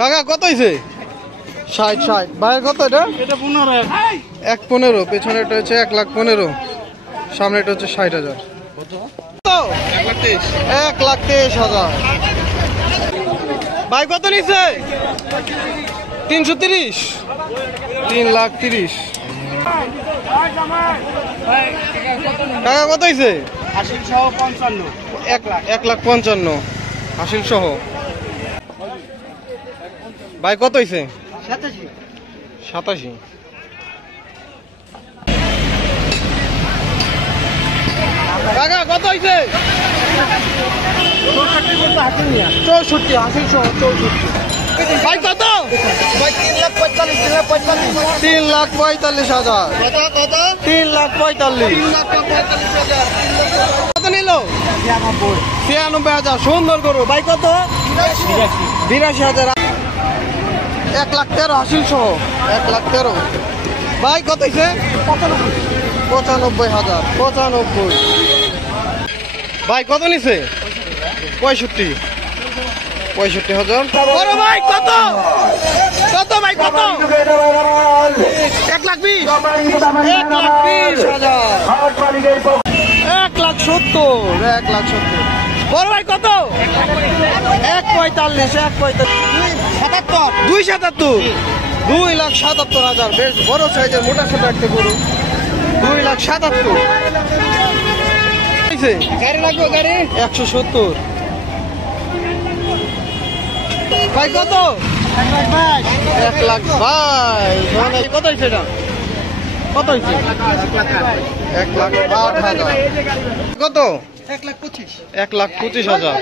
কাকা কত হয়েছে? 60 60। ভাইয়ের কত এটা? এটা 15। 1.15। পেছনেটা হচ্ছে 1,15,000, সামনেটা হচ্ছে 60,000। কত? 1,23,000। ভাই কত নিচ্ছে? 330। 3,30,000। কাকা কত হয়েছে? হাসিল সহ 55। 1,55,000 হাসিল সহ। ভাই কত হয়েছে? 87। কাকা কত হয়েছে? 64 হাসিল সহ 64। ভাই কত? 3,45,000। 3,45,000। কত নিল? 96,000। সুন্দর করো। ভাই কত? 82,000। 1,13,000 হাসিল সহ। 1,13,000। ভাই কত হয়েছে? 95,000। 95। ভাই কত নিছে? 65,000। বড় ভাই কত? কত ভাই কত? 1,20,000। 1,70,000। 1,70,000। বড় ভাই কত? 1,45,000। 2,77,000। 2,77,000। বেশ বড় সাইজের মোটা ছোট একটা গরু। 2,77,000। গাড়ি লাগবে গাড়ি 170। ভাই কত? 1,22,000। কত হয়েছে এটা? কত হয়েছে? 1,08,000। কত? 1,25,000।